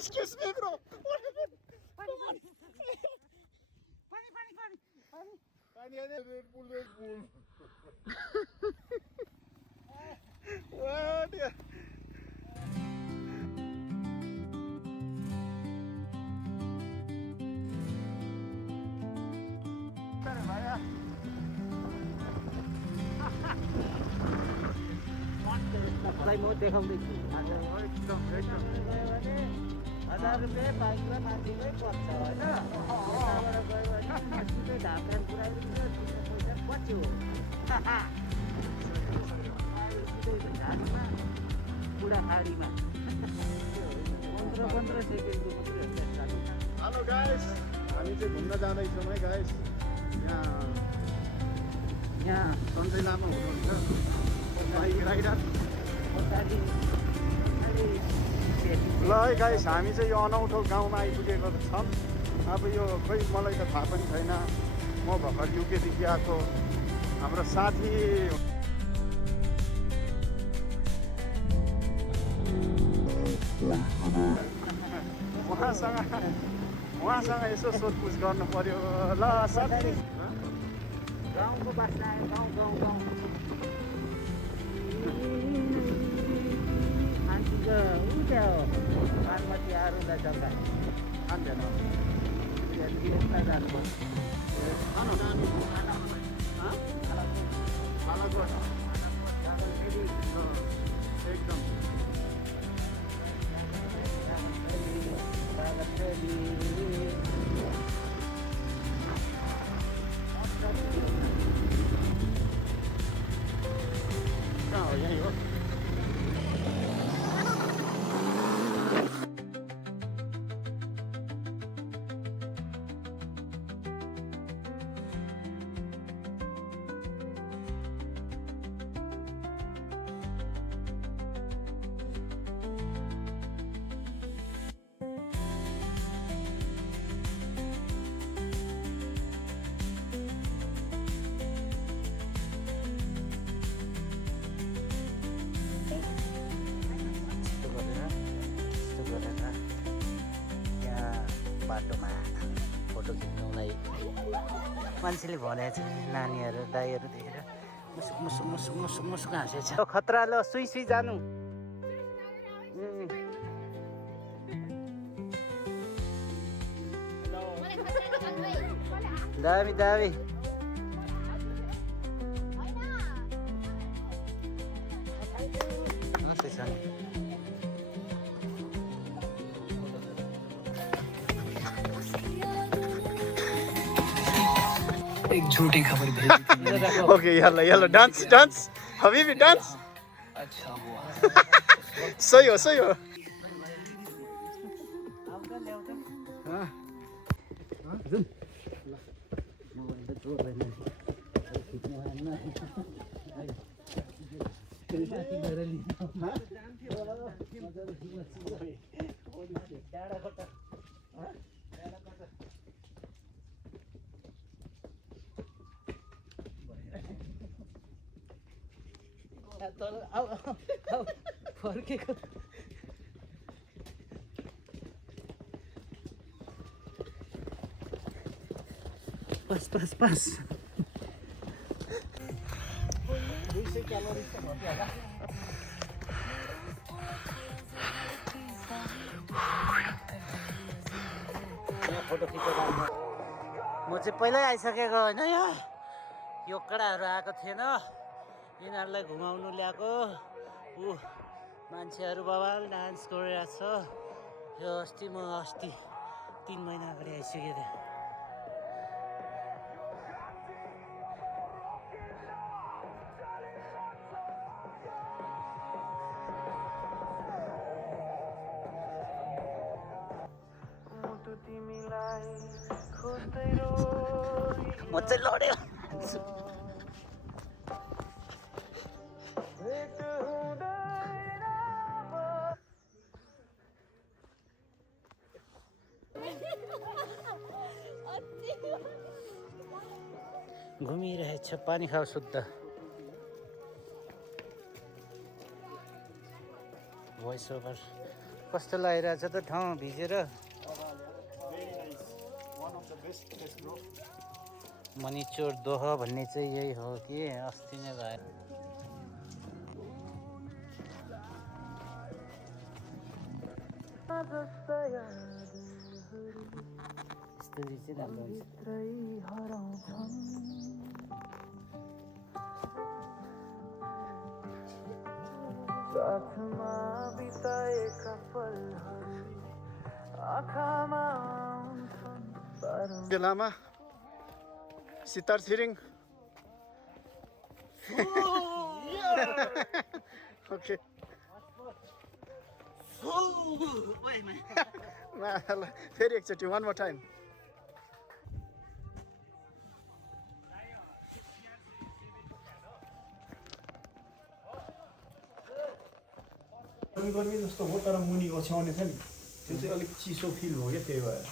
Excuse me, bro. पानी आने red bull What? अरे भाया मलाई म देखाउँदैछु एकदम 1000 रुपियाँ बाइकमा मान्छेकै पर्छ होइन यताबाट गयो भने सिधै ढाकान पुऱ्याइदिन्छ पैसा पछि हो सिधै घाटमा बुढाखाडीमा 15 सेकेन्डको मात्रै हेलो गाइस हामी चाहिँ घुम्न जाँदैछौँ है गाइस यहाँ सन्चै लामा हुनुहुन्छ बाइक राइडर ल है गाइस हामी चाहिँ यो अनौठो गाउँमा आइपुगेको छौँ अब यो खोइ मलाई त थाहा पनि छैन म भर्खर युकेदेखि आएको हाम्रो साथी उहाँसँग यसो सोधपुछ गर्नु पर्यो ल साथी गाउँको बास्ना गाउँ मान्छेको उ त्यहाँ हो बागमती आरुला जग्गा खाँदैन एकदम कहाँ हो यहीँ हो बाटोमा फोटो खिच्नुलाई मान्छेले भनेको छ नानीहरू दाइहरू देखेर मुसुक मुसुक मुसुक मुसुक मुसुक हाँसेछ खतरा ल सुई जानु दामी मात्रै छ नि एक झूठी खबर veg okay yellow dance Habibi dance अच्छा हुआ सही हो फर्केको पास 200 क्यालोरी त भयो होला फोटो खिचेर म चाहिँ पहिल्यै आइसकेको होइन यो कडाहरू आएको थिएन यिनीहरूलाई घुमाउनु ल्याएको मान्छेहरू बवाल डान्स गरिरहेको छ यो अस्ति 3 महिना अगाडि आइसकेको थिएँ म चाहिँ लड्यो घुमिरहेछ पानी खाऊ शुद्ध भोइस ओभर कस्तो लागिरहेछ त ठाउँ भिजेर very nice one of the best place bro Manichud Daha भन्ने चाहिँ यही हो कि अस्ति नै भयो यस्तो चाहिँ राम्रो साथमा बिताएका पलहरू आँखामा आउँछन् बेलामा सितार छिरिङ ओके फेरि एकचोटि वान मोर टाइम गर्मी जस्तो हो तर मुनि ओछ्याउने छ नि त्यो चाहिँ अलिक चिसो फिल हो क्या त्यही भएर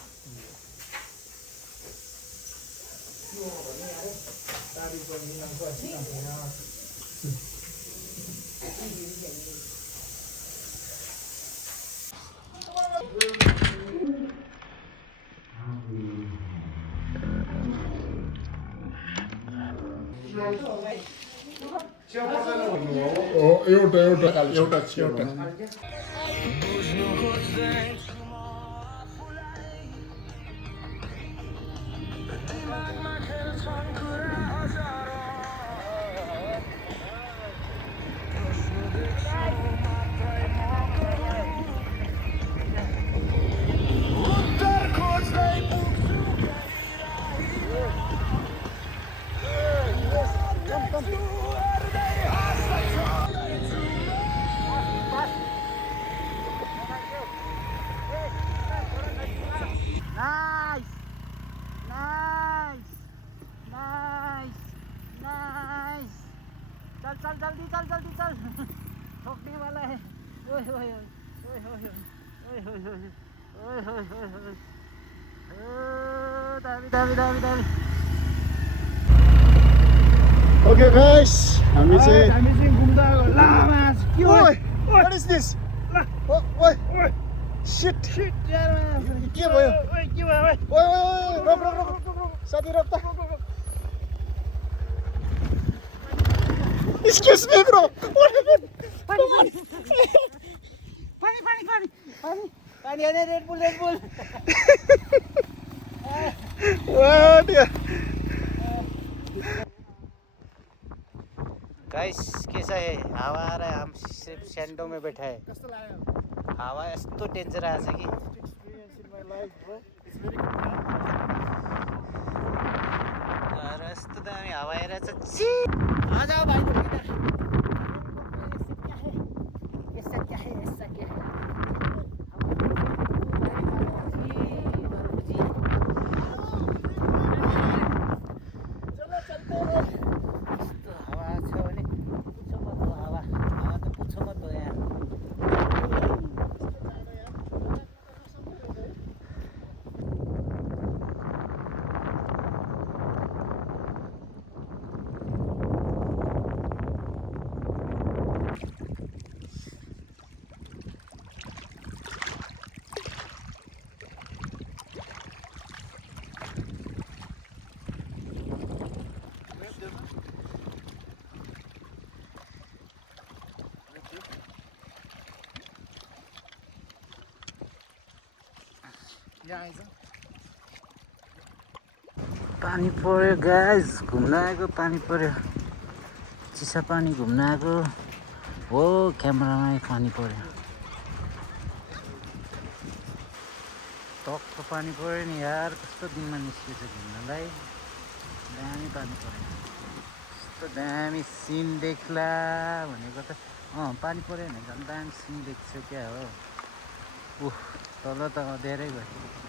एउटा चल जल्दी चल जल्दी चल ठोकने वाला है ओए ओए ओए ओए ओए ओए ओए ओए ओए दामी दामी दामी दामी ओके गाइस हामी चाहिँ घुम्दा लामा के हो व्हाट इज दिस ओए शिट के भयो ओए के भयो ओए रोक साथी रोक त Excuse me, bro. What happened? पानी हाने रेड बुल What? गाइस कैसा है हवा आ रहा है हम सिर्फ सैंडो में बैठा है कस्तो लाग्यो हवा यस्तो डेन्जर आएछ कि experience in my life, bro. It's very good. तर यस्तो दामी हावा आइरहेछ छि आ जाओ भाइ लोग इधर ऐसा क्या है ऐसा क्या है पानी पर्यो गाइस घुम्न आएको पानी पर्यो चिसा पानी घुम्न आएको हो क्यामेरामा पानी पर्यो टक्क पानी पर्यो नि यार कस्तो दिनमा निस्केछ घुम्नलाई दामी पानी पर्यो कस्तो दामी सिन देख्ला भनेको त पानी पर्यो भने झन् दामी सिन देख्छ क्या हो उफ तल त धेरै भयो